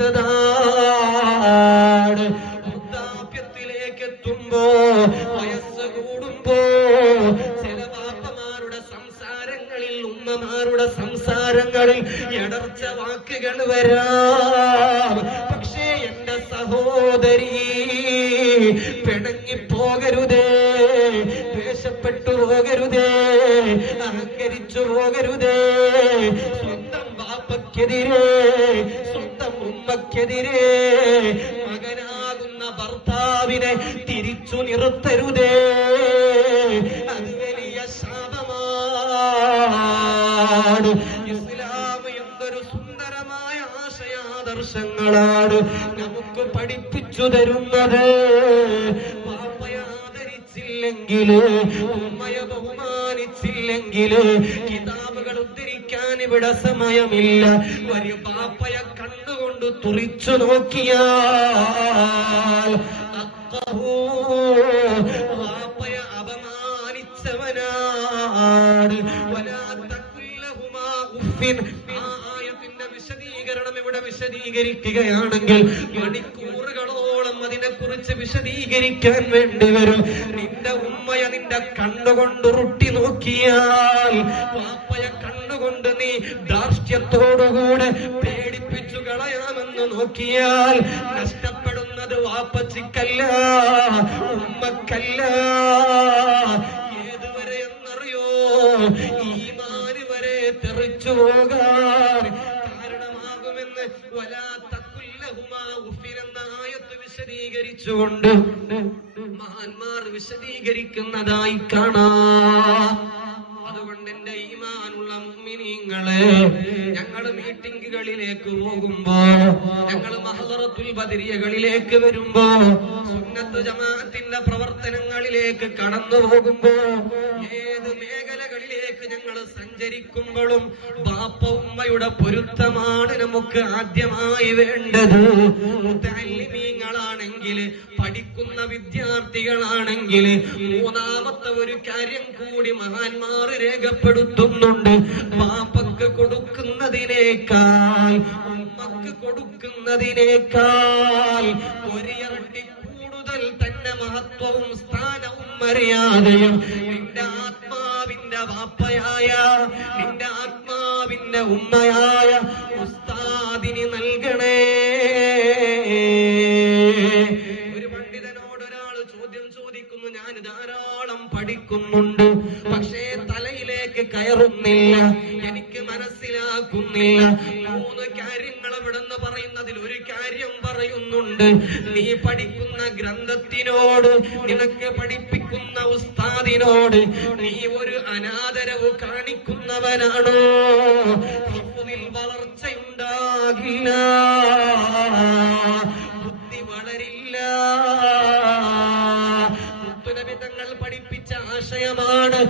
പഠിപ്പിച്ചതാണ്. വൃദ്ധാപ്യത്തിലേക്ക് എത്തുമ്പോ, വയസ്സ് കൂടുമ്പോ ചില വാപ്പമാരുടെ സംസാരങ്ങളിൽ, ഉമ്മമാരുടെ സംസാരങ്ങളിൽ ഇടർച്ച വാക്കുകൾ വരാം. പക്ഷേ എന്റെ സഹോദരി, പിണങ്ങിപ്പോകരുതേ, ദേഷ്യപ്പെട്ടു പോകരുതേ, അഹങ്കരിച്ചു പോകരുതേ. സ്വന്തം വാപ്പയ്ക്കെതിരെ, സ്വന്തം ഉമ്മയ്ക്കെതിരെ മകനാകുന്ന ഭർത്താവിനെ തിരിച്ചു നിർത്തരുതേ. അത് വലിയ ശാപമാണ്. ഇസ്ലാം എന്തൊരു സുന്ദരമായ ആശയാദർശങ്ങളാണ് നമുക്ക് പഠിപ്പിച്ചു തരുന്നത്. വാപ്പയെ ആദരിച്ചില്ലെങ്കില്, ഉമ്മയെ ബഹുമാനിച്ചില്ലെങ്കില് കിതാബുകൾ ഉദ്ധരിക്കാൻ ഇവിടെ സമയമില്ല. ഒരു വാപ്പയെ കണ്ടുകൊണ്ട് തുറിച്ചു നോക്കിയാൽ വാപ്പയെ അപമാനിച്ചവനാണ്. ആയത്തിന്റെ വിശദീകരണം ഇവിടെ വിശദീകരിക്കുകയാണെങ്കിൽ മണിക്കൂറുകളോളം അതിനെക്കുറിച്ച് വിശദീകരിക്കാൻ വേണ്ടി വരും. നിന്റെ ഉമ്മയെ നിന്റെ കണ്ണുകൊണ്ട് ഉരുട്ടി നോക്കിയാൽ, വാപ്പയെ കണ്ണുകൊണ്ട് നീ ധാർഷ്ട്യത്തോടുകൂടെ പേടിപ്പിച്ചു കളയാമെന്ന് നോക്കിയാൽ നഷ്ടപ്പെടുന്നത് വാപ്പച്ചിക്കല്ല, ഉമ്മക്കല്ല. ഏതുവരെ എന്നറിയോ? ഈമാന് വരെ തെറിച്ചു പോകാൻ കാരണമാകുമെന്ന് വലാ തഖുല്ലഹുമാ ഉഫ്ഫിൻ എന്ന ആയത്ത് വിശദീകരിച്ചുകൊണ്ട് മഹാന്മാർ വിശദീകരിക്കുന്നതായി കാണാം. അതുകൊണ്ട് എന്റെ ഈമാനുള്ള മുഅ്മിനീങ്ങളെ, ഞങ്ങൾ മീറ്റിംഗുകളിലേക്ക് പോകുമ്പോ, ഞങ്ങൾ മഹ്ളറത്തുൽ ബദരിയകളിലേക്ക് വരുമ്പോ, സുന്നത്ത് ജമാഅത്തിന്റെ പ്രവർത്തനങ്ങളിലേക്ക് കടന്നു പോകുമ്പോ, ഏത് മേഖലകളിലേക്ക് ഞങ്ങൾ സഞ്ചരിക്കുമ്പോഴും ബാപ്പ ഉമ്മയുടെ പൊരുത്തമാണ് നമുക്ക് ആദ്യമായി വേണ്ടത്. മുതഅല്ലിമീങ്ങളാണെങ്കിൽ, പഠിക്കുന്ന വിദ്യാർത്ഥികളാണെങ്കിൽ, മൂന്നാമത്തെ ഒരു കാര്യം കൂടി മഹാന്മാർ രേഖപ്പെടുത്തുന്നുണ്ട്. ബാപ്പക്ക് കൊടുക്കുന്നതിനേക്കാൾ, ഉമ്മക്ക് കൊടുക്കുന്നതിനേക്കാൾ ഒരിരട്ടി കൂടുതൽ തന്നെ മഹത്വവും സ്ഥാനവും മര്യാദയും നിന്റെ ആത്മാവിന്റെ വാപ്പയായ, നിന്റെ ആത്മാവിന്റെ ഉമ്മയായ ഉസ്താദിന് നൽകണേ. ഒരു പണ്ഡിതനോട് ഒരാൾ ചോദ്യം ചോദിക്കുന്നു, ഞാൻ ധാരാളം പഠിക്കുന്നുണ്ട്, പക്ഷേ തലയിലേക്ക് കയറുന്നില്ല, എനിക്ക് മനസ്സിലാക്കുന്നില്ല. 3 കാര്യങ്ങൾ ഇവിടെന്ന് പറയുന്നതിൽ ഒരു കാര്യം പറയുന്നുണ്ട്. നീ പഠിക്കുന്ന ഗ്രന്ഥത്തിനോട്, നിനക്ക് പഠിപ്പിക്കുന്ന ഉസ്താദിനോട് നീ ഒരു അനാദരവ് കാണിക്കുന്നവനാണോ? ഹിഫ്ദിൽ വളർച്ചയുണ്ടാകില്ല, ബുദ്ധി വളരില്ല. മുത്തുനബി തങ്ങൾ പഠിപ്പിച്ച ആശയമാണ്